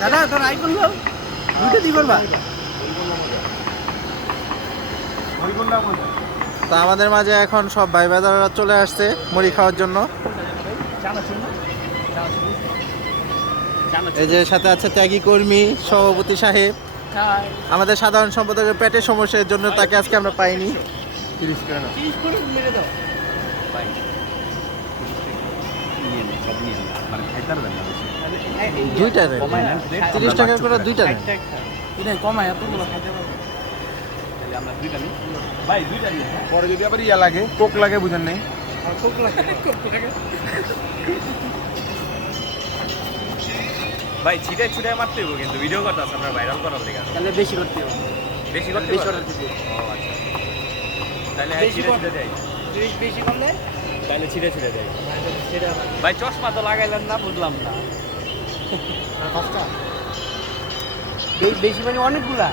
দাদা তোর আইফোন দাও, দুটো দি করবা। তো আমাদের মাঝে এখন সব ভাই বাজাররা চলে আসছে মুড়ি খাওয়ার জন্য। এই যে সাথে আছে ত্যাগী কর্মী সভাপতি সাহেব, আমাদের সাধারণ সম্পাদকের পেটের সমস্যার জন্য তাকে আজকে আমরা পাইনি। দুইটা দেন, 30 টাকা করে দুইটা দেন। কমায় এতগুলো খাইতে পারবো। পরে যদি আবার ইয়া লাগে, কোক লাগে, বুঝেন নেই? ভাই ছিটে ছুটে মারতে হইব, কিন্তু ভিডিও করতে আছে আপনার ভাইরাল করার লেগে। তাহলে বেশি করতে হবে। বেশি করতে বেশি হবে? করতে হবে। ও আচ্ছা, তাহলে হ্যাঁ ছিটে ছুটে দেয়। বেশি করলে তাহলে ছিটে ছুটে দেয়। সেটা ভাই চশমা তো লাগাইলেন না, বুঝলাম না। পাঁচটা বেশি মানে অনেকগুলা।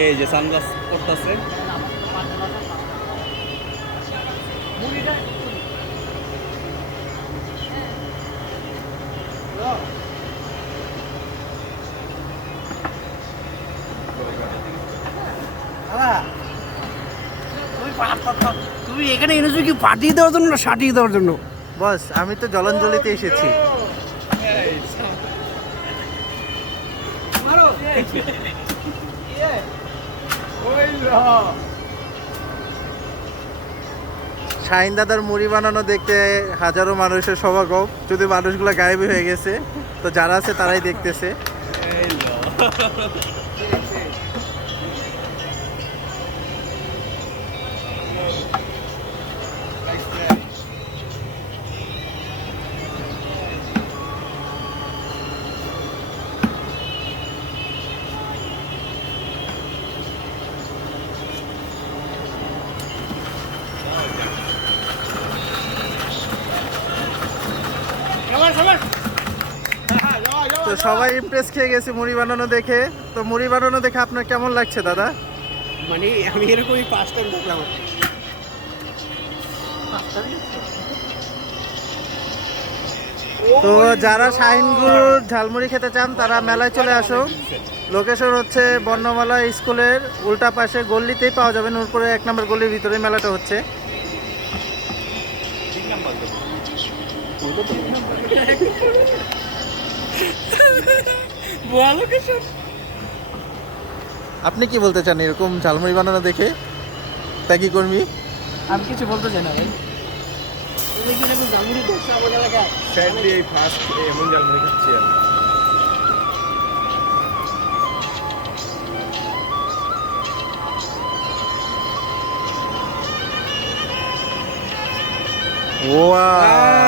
এই যে সানগ্লাস করতেছে। তুমি এখানে এনেছো কি পাঠিয়ে দেওয়ার জন্য না সাটিয়ে দেওয়ার জন্য? বস আমি তো জলাঞ্জলিতে এসেছি। শাহিন দাদার মুড়ি বানানো দেখতে হাজারো মানুষের সমাগম, যদি মানুষগুলো গায়েব হয়ে গেছে, তো যারা আছে তারাই দেখতেছে। তো সবাই ইমপ্রেস খেয়ে গেছে মুড়ি বানানো দেখে। তো মুড়ি বানানো দেখে আপনার কেমন লাগছে দাদা? মানে আমি এরকমই ফার্স্ট টাইম দেখলাম। তো যারা শাহিনগুর ঝালমুড়ি খেতে চান তারা মেলায় চলে আসো। লোকেশন হচ্ছে বর্ণমালা স্কুলের উল্টা পাশে গল্লিতেই পাওয়া যাবে, নূরপুরে 1 নম্বর গলির ভিতরে মেলাটা হচ্ছে। আপনি কি বলতে চান এরকম ঝালমুড়ি বানানো দেখে ত্যাগী কর্মী? আমি কিছু বলতে চাই না ভাই। তুমি কি এরকম জামুরি দেখছো আমার এলাকায়? স্যাডলি এই ফার্স্ট এমন জালমুড়ি খাচ্ছি আমি। ওয়াও